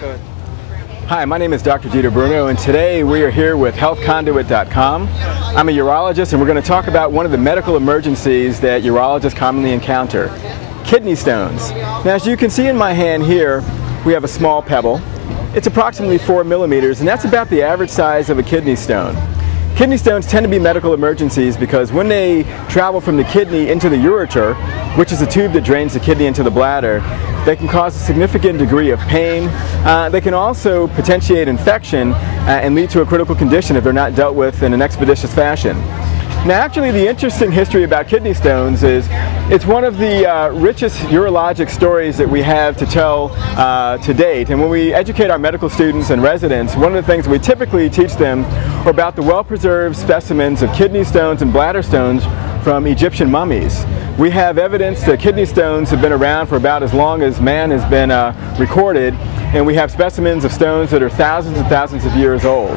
Good. Hi, my name is Dr. Dieter Bruno, and today we are here with HealthConduit.com. I'm a urologist, and we're going to talk about one of the medical emergencies that urologists commonly encounter: kidney stones. Now, as you can see in my hand here, we have a small pebble. It's approximately 4 millimeters, and that's about the average size of a kidney stone. Kidney stones tend to be medical emergencies because when they travel from the kidney into the ureter, which is a tube that drains the kidney into the bladder, they can cause a significant degree of pain. They can also potentiate infection and lead to a critical condition if they're not dealt with in an expeditious fashion. Now, actually, the interesting history about kidney stones is it's one of the richest urologic stories that we have to tell to date. And when we educate our medical students and residents, one of the things we typically teach them are about the well-preserved specimens of kidney stones and bladder stones from Egyptian mummies. We have evidence that kidney stones have been around for about as long as man has been recorded, and we have specimens of stones that are thousands and thousands of years old.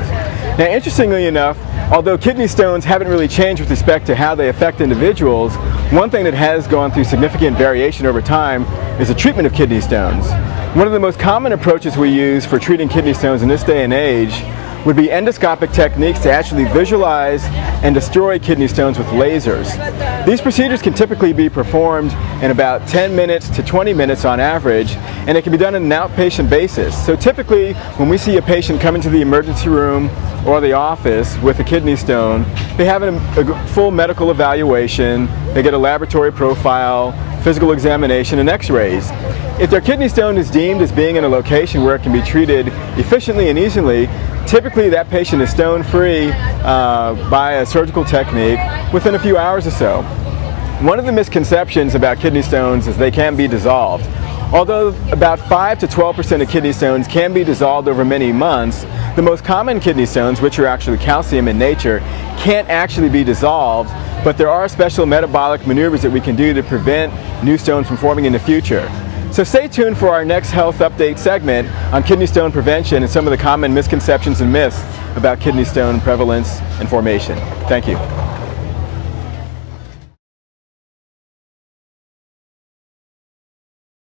Now, interestingly enough, although kidney stones haven't really changed with respect to how they affect individuals, one thing that has gone through significant variation over time is the treatment of kidney stones. One of the most common approaches we use for treating kidney stones in this day and age would be endoscopic techniques to actually visualize and destroy kidney stones with lasers. These procedures can typically be performed in about 10 minutes to 20 minutes on average, and it can be done on an outpatient basis. So typically, when we see a patient come into the emergency room or the office with a kidney stone, they have a full medical evaluation, they get a laboratory profile, physical examination, and x-rays. If their kidney stone is deemed as being in a location where it can be treated efficiently and easily, typically that patient is stone-free by a surgical technique within a few hours or so. One of the misconceptions about kidney stones is they can be dissolved. Although about 5 to 12% of kidney stones can be dissolved over many months, the most common kidney stones, which are actually calcium in nature, can't actually be dissolved, but there are special metabolic maneuvers that we can do to prevent new stones from forming in the future. So stay tuned for our next health update segment on kidney stone prevention and some of the common misconceptions and myths about kidney stone prevalence and formation. Thank you.